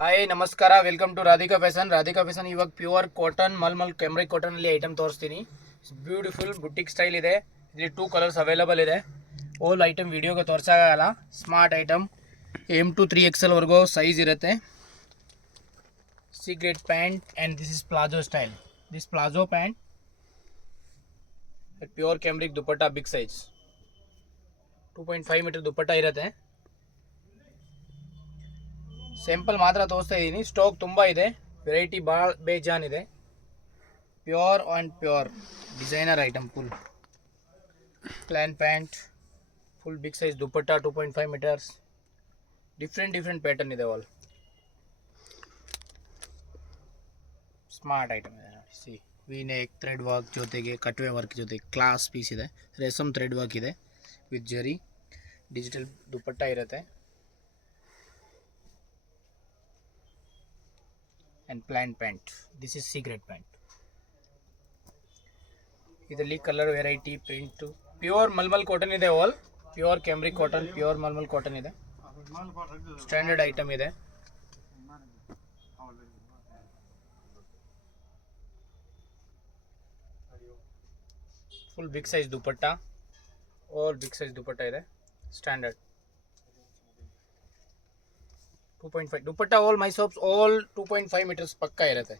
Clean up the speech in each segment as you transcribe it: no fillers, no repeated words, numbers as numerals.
Hi ನಮಸ್ಕಾರ, welcome to Radhika fashion. Radhika fashion ಇವಾಗ pure cotton mulmul cambric ಕಾಟನಲ್ಲಿ ಐಟಮ್ ತೋರಿಸ್ತೀನಿ. ಬ್ಯೂಟಿಫುಲ್ ಬುಟ್ಟಿಕ್ ಸ್ಟೈಲ್ ಇದೆ. ಇಲ್ಲಿ 2 ಕಲರ್ಸ್ ಅವೈಲೇಬಲ್ ಇದೆ. ಓಲ್ ಐಟಮ್ ವಿಡಿಯೋಗೆ ತೋರಿಸೋಕ್ಕಾಗಲ್ಲ. Smart item M to 3XL ವರೆಗೂ ಸೈಜ್ ಇರುತ್ತೆ. Secret pant and this is palazzo style. This palazzo pant pure cambric dupatta big size 2.5 metre dupatta ಇರುತ್ತೆ. ಸ್ಯಾಂಪಲ್ ಮಾತ್ರ ತೋರಿಸ್ತಾ ಇದ್ದೀನಿ. ಸ್ಟಾಕ್ ತುಂಬ ಇದೆ, ವೆರೈಟಿ ಭಾಳ ಬೇಜಾನ್ ಇದೆ. Pure and pure designer item. Full plan pant, full big size dupatta 2.5 metres. Different pattern ಇದೆ. ಆಲ್ ಸ್ಮಾರ್ಟ್ ಐಟಮ್ ಇದೆ ನೋಡಿ. See V neck thread work ಜೊತೆಗೆ ಕಟ್ವೆ ವರ್ಕ್ ಜೊತೆಗೆ ಕ್ಲಾಸ್ ಪೀಸ್ ಇದೆ. ರೇಸಮ್ ಥ್ರೆಡ್ ವರ್ಕ್ ಇದೆ ವಿತ್ ಜರಿ. ಡಿಜಿಟಲ್ ದುಪ್ಪಟ್ಟ ಇರುತ್ತೆ and plain pant. This is secret pant. ಇದರಲ್ಲಿ colour variety print pure mulmul cotton ಇದೆ. All pure cambric cotton, pure mulmul cotton ಇದೆ. Standard item ಇದೆ. Full big size dupatta, all big size dupatta ಇದೆ. Standard 2.5 dupatta. All my soaps all 2.5 metres ಪಕ್ಕ ಇರುತ್ತೆ.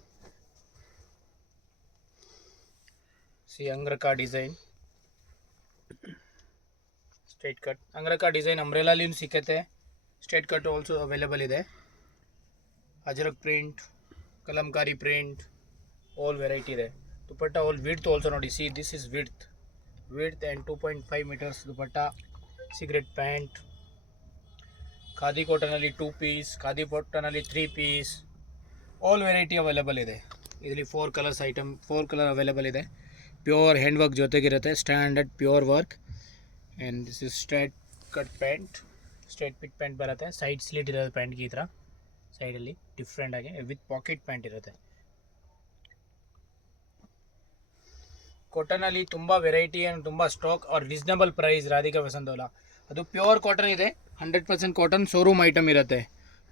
See angrakha design, straight cut angrakha design ಅಂಬ್ರೆಲಾಲಿಯೂ ಸಿಕ್ಕತ್ತೆ. Straight cut also available ಇದೆ. Ajrak print, Kalamkari print, all variety ಇದೆ. Dupatta all width also ನೋಡಿ. See this is width and 2.5 metres dupatta. Cigarette pant, khadi ಕಾಟನಲ್ಲಿ 2 piece, khadi ಕಾಟನಲ್ಲಿ 3 piece, all variety available ಇದೆ. ಇದರಲ್ಲಿ 4 ಕಲರ್ಸ್ ಐಟಮ್, 4 ಕಲರ್ ಅವೈಲೇಬಲ್ ಇದೆ. ಪ್ಯೂರ್ ಹ್ಯಾಂಡ್ ವರ್ಕ್ ಜೊತೆಗಿರುತ್ತೆ. Standard pure work. And this is straight cut pant, straight fit pant ಬರುತ್ತೆ. Side slit ಇರೋದು ಪ್ಯಾಂಟ್ಗೆ ಈ ಥರ ಸೈಡಲ್ಲಿ ಡಿಫ್ರೆಂಟಾಗಿ ವಿತ್ ಪಾಕೆಟ್ ಪ್ಯಾಂಟ್ ಇರುತ್ತೆ. ಕಾಟನಲ್ಲಿ ತುಂಬ ವೆರೈಟಿ ಆ್ಯಂಡ್ ತುಂಬ stock are reasonable price. Radhika fashion ಅವಲ್ಲ, ಅದು ಪ್ಯೂರ್ ಕಾಟನ್ ಇದೆ. 100% ಕಾಟನ್ ಶೋರೂಮ್ ಐಟಮ್ ಇರುತ್ತೆ.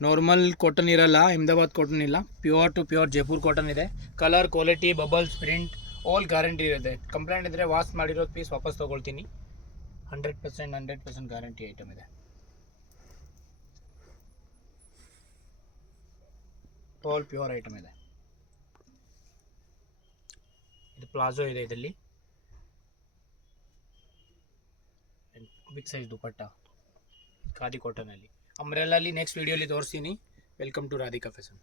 ನಾರ್ಮಲ್ ಕಾಟನ್ ಇರಲ್ಲ, ಅಹಮದಾಬಾದ್ ಕಾಟನ್ ಇಲ್ಲ. Pure to pure Jaipur cotton ಇದೆ. Colour quality bubbles print all guarantee ಇರುತ್ತೆ. ಕಂಪ್ಲೇಂಟ್ ಇದ್ದರೆ ವಾಶ್ ಮಾಡಿರೋದು ಪೀಸ್ ವಾಪಸ್ ತೊಗೊಳ್ತೀನಿ. 100% ಗ್ಯಾರಂಟಿ ಐಟಮ್ ಇದೆ. ಆಲ್ ಪ್ಯೂರ್ ಐಟಮ್ ಇದೆ. ಇದು ಪ್ಲಾಜೋ ಇದೆ. ಇದರಲ್ಲಿ ಬಿಗ್ ಸೈಜ್ ದುಪ್ಪಟ್ಟ ಖಾದಿ ಕಾಟನಲ್ಲಿ. ಅಂಬ್ರೆಲಲ್ಲಿ ನೆಕ್ಸ್ಟ್ ವೀಡಿಯೋಲಿ ತೋರಿಸ್ತೀನಿ. Welcome to Radhika fashion.